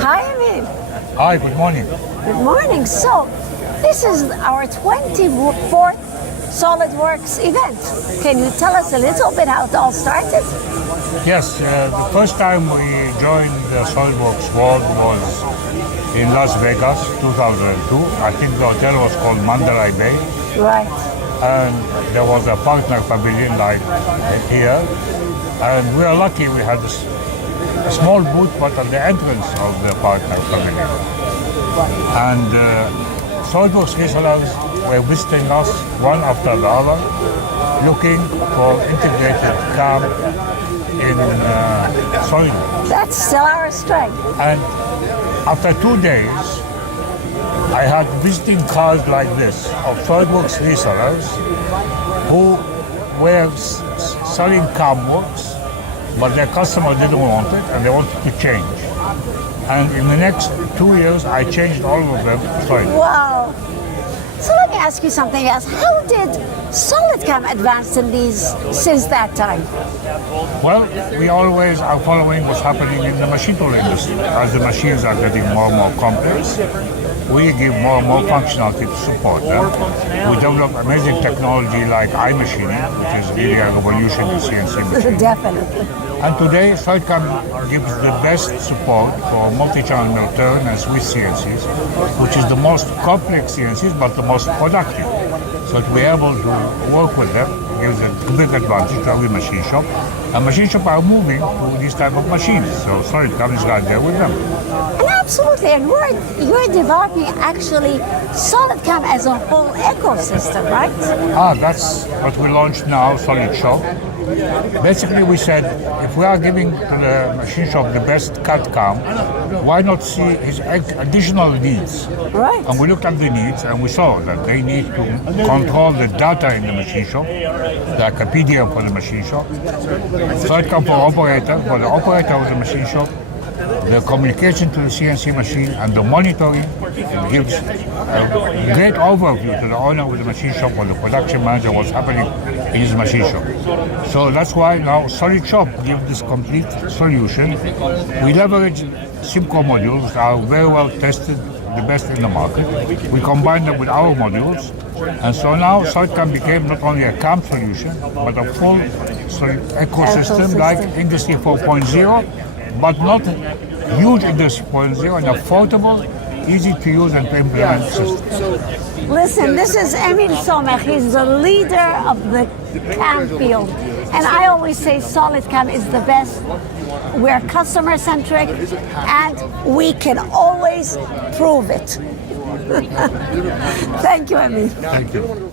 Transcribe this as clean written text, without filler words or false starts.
Hi, Emil. Hi, good morning. Good morning. So, this is our 24th SolidWorks event. Can you tell us a little bit how it all started? Yes, the first time we joined the SolidWorks world was in Las Vegas, 2002. I think the hotel was called Mandalay Bay. Right. And there was a partner pavilion like here. And we are lucky we had a small booth, but at the entrance of the partner pavilion. And SolidWorks resellers were visiting us one after the other, looking for integrated CAM in SolidWorks. That's still our strength. And after 2 days, I had visiting cards like this of SolidWorks resellers who were selling CAM works, but their customer didn't want it and they wanted to change. And in the next 2 years, I changed all of them to SolidWorks. Wow. So let me ask you something else. How did SolidCAM advance in these since that time? Well, we always are following what's happening in the machine tool industry. As the machines are getting more and more complex, we give more and more functionality to support them. We develop amazing technology like iMachining, which is really a revolution in CNC machining. Definitely. And today, SolidCAM gives the best support for multi-channel mill turn and Swiss CNCs, which is the most complex CNCs, but the most productive. So to be able to work with them gives a big advantage to every machine shop. And machine shops are moving to these type of machines, so SolidCAM is right there with them. And absolutely, and you're developing actually SolidCAM as a whole ecosystem, right? That's what we launched now, Solid Shop. Basically, we said, if we are giving to the machine shop the best CAD CAM, why not see his additional needs? Right. And we looked at the needs and we saw that they need to control the data in the machine shop, like a PDM for the machine shop. SolidCAM for the operator of the machine shop, the communication to the CNC machine and the monitoring. It gives a great overview to the owner of the machine shop or the production manager what's happening in his machine shop. So that's why now Solid Shop gives this complete solution. We leverage Simco modules that are very well tested, the best in the market. We combine them with our modules. And so now SolidCAM became not only a CAM solution, but a full ecosystem like Industry 4.0, but not huge Industry 4.0, and affordable, easy to use and to implement systems. Listen, this is Emil Somekh. He's the leader of the CAM field. And I always say SolidCAM is the best. We're customer-centric, and we can always prove it. Thank you, Emil. Thank you.